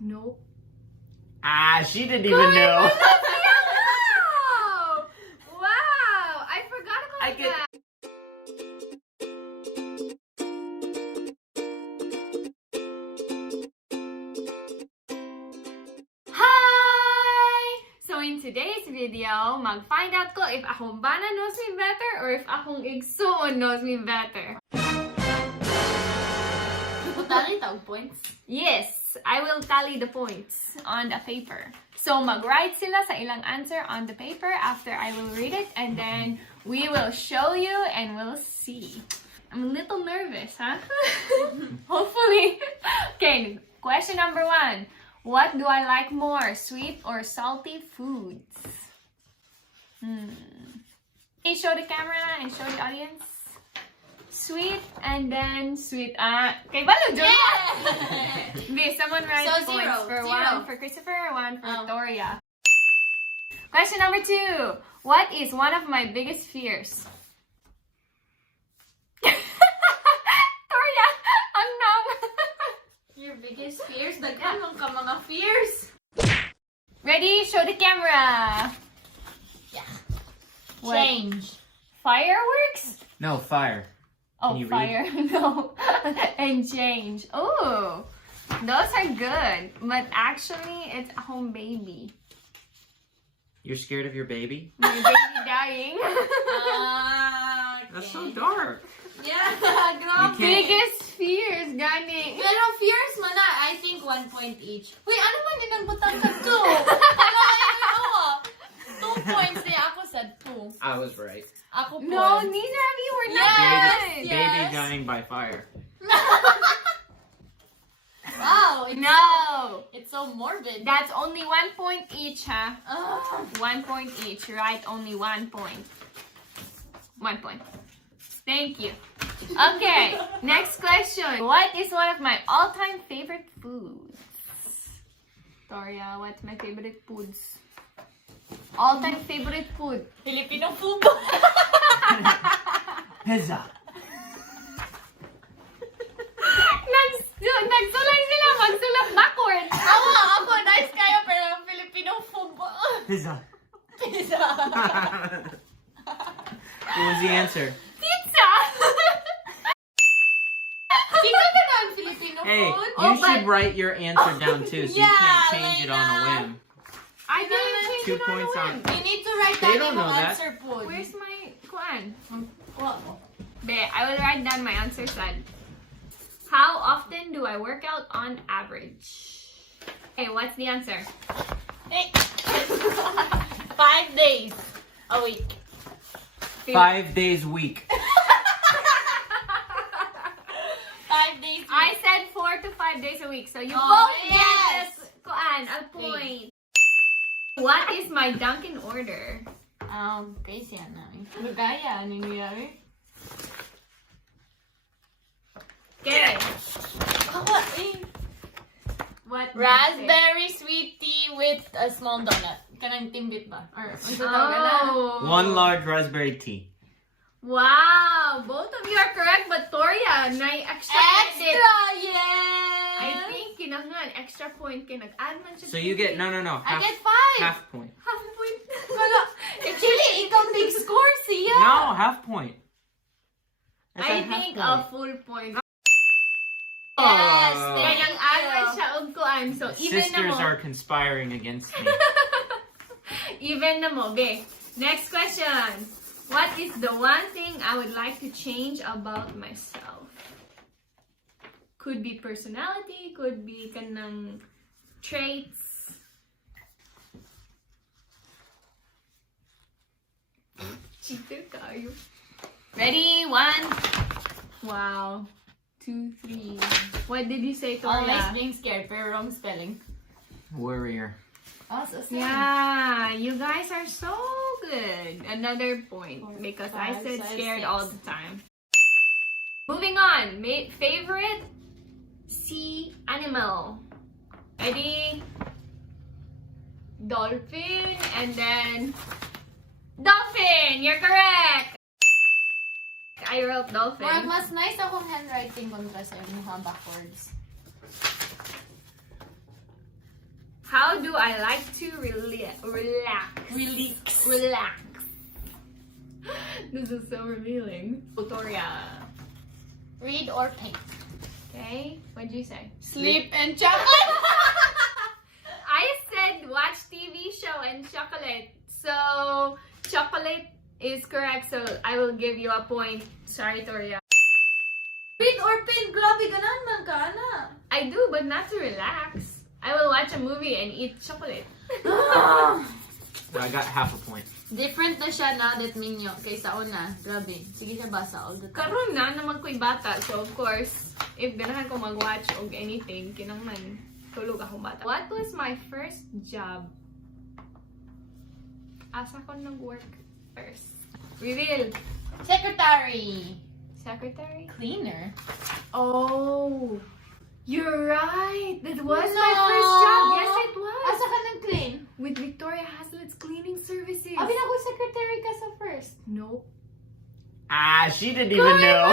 Nope. Ah, she didn't even know. Wow! I forgot about I get- that. Hi! So in today's video, mag-find out ko if akong bana knows me better or if akong igsoon knows me better. Tally tag points. Yes, I will tally the points on the paper. So mag-write sila sa ilang answer on the paper after I will read it, and then we will show you and we'll see. I'm a little nervous, huh? Hopefully. Okay, question number 1. What do I like more, sweet or salty foods? Okay, show the camera and show the audience. Sweet and then sweet. Okay, balo, Joy. Okay, someone write So, points zero. for Zero. 1 for Christopher, 1 for Victoria. Question number 2. What is one of my biggest fears? Victoria, ang nam. Your biggest fears? Nagkaroon ka mga fears. Ready? Show the camera. Yeah. What? Change. Fireworks? No, fire. Oh, Can you fire. No. And change. Oh, those are good. But actually, it's a home baby. You're scared of your baby? My baby dying. That's so dark. Yeah, You grabe. can't- Biggest fears, gani. Pero fears man na, I think 1 point each. Wait, ano man din ang butang ka 2? Ano ay 2 points niya. Ako said 2. I was right. Ako po. No, neither of you were not Yes, right. yes. Baby dying by fire. Wow. No. It's so morbid. That's only 1 point each, huh? Ah. 1 point each, right? Only 1 point. 1 point. Thank you. Okay, next question. What is one of my all-time favorite foods? Victoria, what's my favorite foods? All-time favorite food. Filipino food. Pizza. Nagsulay sila, magsulap backwards. Ako, nice kayo, pero Filipino food. Pizza. Pizza. What was the answer? Pizza! Ikaw ka na ang Filipino Hey, food? you should write your answer down too, so you Yeah, can't change it on a Alayna. whim. I didn't change 2 it on points a on. whim. You need to write They down don't yung know that. answer food. Where's my kuan? Kuha mo. Be, I will write down my answer side. How often do I work out on average? Okay, what's the answer? Hey. 5 days a week. 5 days a week. 5 days a I week. said 4 to 5 days a week, so you Oh, both yes. get kuan, a point. What is my Dunkin' order? Crazy yan namin. Magaya, ano nangyayari? Okay. Ako, What? raspberry sweet tea with a small donut. Kanang timbit ba? Or, ano tawag na? Oh. 1 large raspberry tea. Wow, both of you are correct, but Toria, na extra credit. Extra! Yes! I think kinahanglan extra point kay nag-add man siya. So you get, no. I get 5! Half point. half point. Wala. Actually, ikaw nag-score siya. No, half point. That's I a half think point. a full point. Yes, Oh. Kaya nang add man siya og kuan, so even na Sisters mo. are conspiring against me. Even na mo, be. Next question. What is the one thing I would like to change about myself? Could be personality, could be kanang traits. Cheater kayo. Ready? 1. Wow. 2, 3. What did you say, Always Toria? being scared, pero wrong spelling. Warrior. Oh, so sad. Yeah, you guys are so good. Another point because I 5, said 6, scared 6. all the time. Moving on. Favorite sea animal. Ready? Dolphin and then dolphin. You're correct. I wrote dolphin. Murag mas nice akong handwriting kontra sa mukha backwards. How do I like to relax? Relax. This is so revealing. Victoria. Read or paint. Okay, what'd you say? Sleep and chocolate. I said watch TV show and chocolate. So chocolate is correct. So I will give you a point. Sorry, Toria. Read or paint. Grabe, ganahan man ka, ana. I do, but not to relax. I will watch a movie and eat chocolate. I got half a point. Different na siya na that minyo kaysa una. Grabe. Sige siya basa all the time. Karon na naman ko'y bata. So of course, if ganahan ko mag-watch og anything, kinangman tulog akong bata. What was my first job? Asa ko nag-work first? Reveal. Secretary. Secretary? Cleaner. Oh, you're right. That was No. my first job. Yes, it was. Asa ka nag-clean? With Victoria Haslet's cleaning services. Abi na ko secretary ka sa first. Nope. Ah, she didn't even know.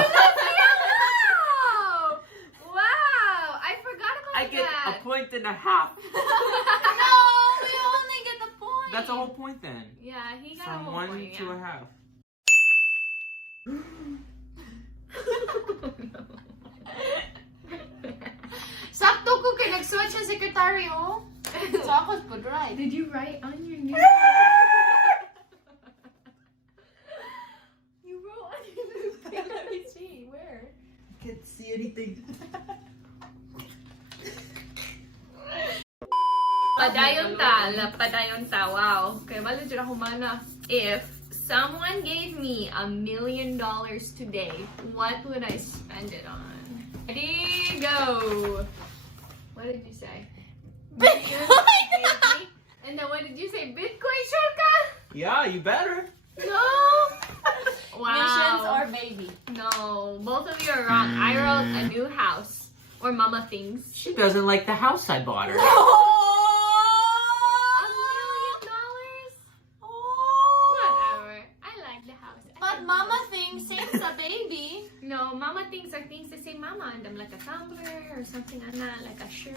Wow, I forgot about I get that. a point and a half. No, we only get a point. That's a whole point then. Yeah, he got a From whole one point. to a Yeah. half. Sakto ko kay nag-switch sa secretary, oh. Sakot po, right. Did you write on your newspaper? You wrote on your newspaper. Let me see. Where? Can't see anything. Padayon ta. Wow. Kaya bala dyan ako mana. If someone gave me $1 million today, what would I spend it on? Ready, go. What did you say? Bitcoin! And then what did you say? Bitcoin, Shulka? Yeah, you better. No. Missions Wow. or baby? No, both of you are wrong. I wrote a new house or mama things. She doesn't like the house I bought her. $1 million? Whatever. I like the house. But mama thinks same sa baby. No, mama things are things to say mama and them like a tumbler or something like a shirt.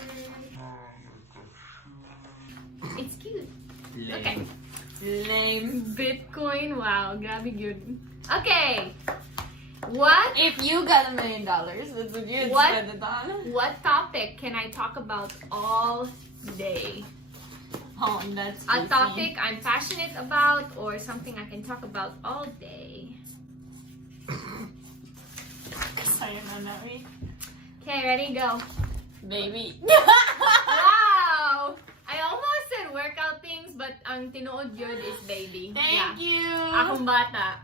It's cute. Okay. Lame. Bitcoin, wow, grabe good. Okay. What If you got $1 million, that's what you'd What? spend it on. what topic can I talk about all day? Oh, that's A juicy. topic I'm passionate about or something I can talk about all day. Sayang na na, eh. Okay, ready, go. Baby. Wow! I almost said workout things, but ang tinuod yun is baby. Thank you. Akong bata.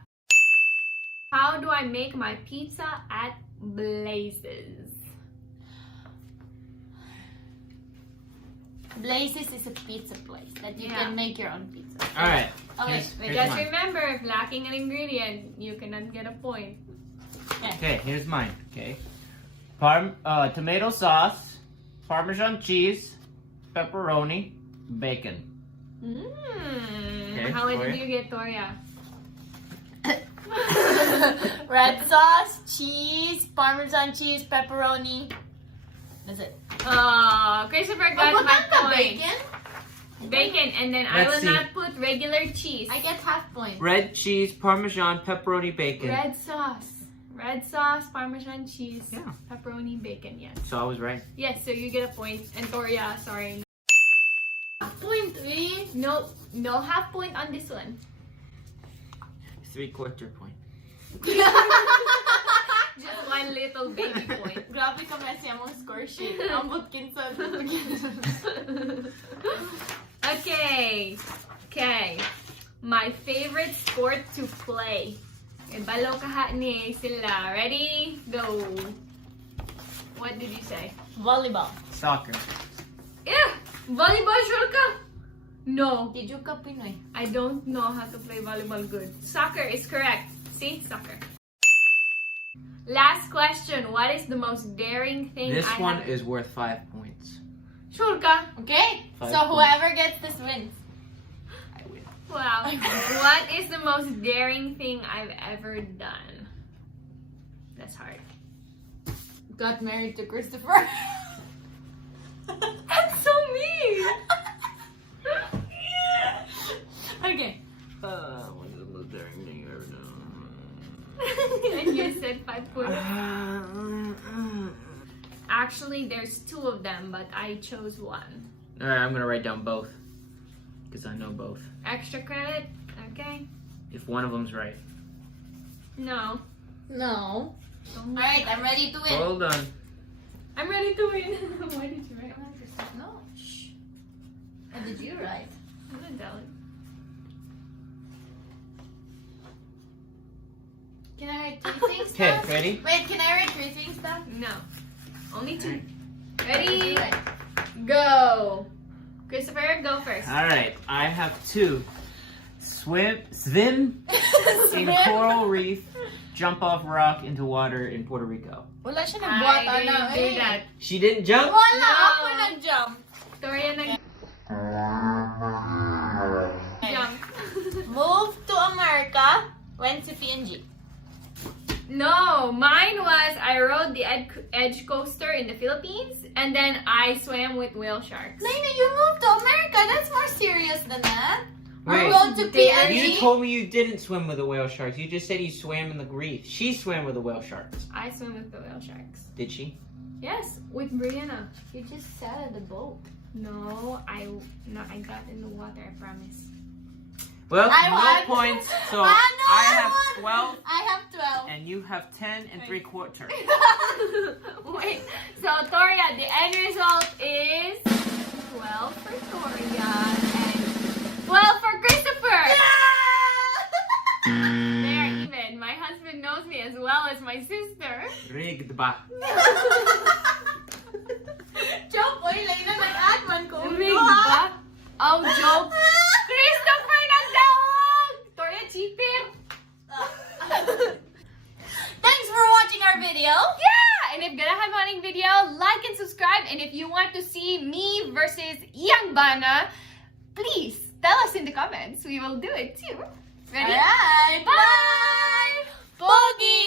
How do I make my pizza at Blazes? Blazes is a pizza place that you Yeah. can make your own pizza. All right. Okay, Here's, wait, here's Just mine. remember, if lacking an ingredient, you cannot get a point. Okay, here's mine. Okay. Tomato sauce, Parmesan cheese, pepperoni, bacon. Okay, How did Toria? you get, Toria? Red sauce, cheese, Parmesan cheese, pepperoni. That's it. Oh, Christopher got my point. Bacon? Bacon, and then I Let's will see. not put regular cheese. I get half point. Red cheese, Parmesan, pepperoni, bacon. Red sauce. Red sauce, Parmesan cheese, Yeah. pepperoni, bacon, yes. So I was right. Yes, so you get a point. And Toria, sorry. Point 3. No half point on this one. 3/4 point. Just one little baby point. Grabe ka messy among score sheet. Ambot kinsa. Okay. My favorite sport to play. Balo kaha ni sila. Ready? Go. What did you say? Volleyball. Soccer. Yeah. Volleyball, Shulka? No. Did you ka Pinoy? I don't know how to play volleyball good. Soccer is correct. See? Soccer. Last question. What is the most daring thing This I one have? is worth 5 points. Shulka. Okay. 5 So whoever gets this wins. I win. Wow. What is the most daring thing I've ever done? That's hard. Got married to Christopher. That's so mean. Actually, there's two of them, but I chose one. Alright, I'm gonna write down both. Because I know both. Extra credit? Okay. If one of them's right. No. No. Alright, I'm ready to win. Hold on. I'm ready to win. Why did you write? No. Shh. What did you write? I'm gonna tell it. Can I write 3 things Okay, down? ready? Wait, can I write 3 things down? No. Only 2. What did Ready? you write? Go. Christopher, go first. Alright, I have 2. Swim in coral reef, jump off rock into water in Puerto Rico. Wala siya nagbuhat I na didn't do that. She didn't jump? Wala, No. ako nag-jump. Victoria nag-jump. Move to America, went to PNG. No, mine was I rode the edge coaster in the Philippines, and then I swam with whale sharks. Alayna, you moved to America. That's more serious than that. Wait. Or go to PNG. You told me you didn't swim with the whale sharks. You just said you swam in the reef. She swam with the whale sharks. I swam with the whale sharks. Did she? Yes, with Brianna. You just sat at the boat. No, I got in the water, I promise. Well, I no won. points. So Ah, no, I I have won. 12 I have 12. and you have 10 and 3/4. Wait, so Toria, the end result is 12 for Toria and 12 for Christopher. They're even. My husband knows me as well as my sister. Rigged ba? Joke, oy, Layna, nag-add man ko. Rig ba? Oh, joke. Christopher nagdawag! Toria, cheaper. Thanks for watching our video. Yeah! And if gonna have morning video, like and subscribe. And if you want to see me versus Iyang Bana, please tell us in the comments. We will do it too. Ready? Alright. Bye! Pogi!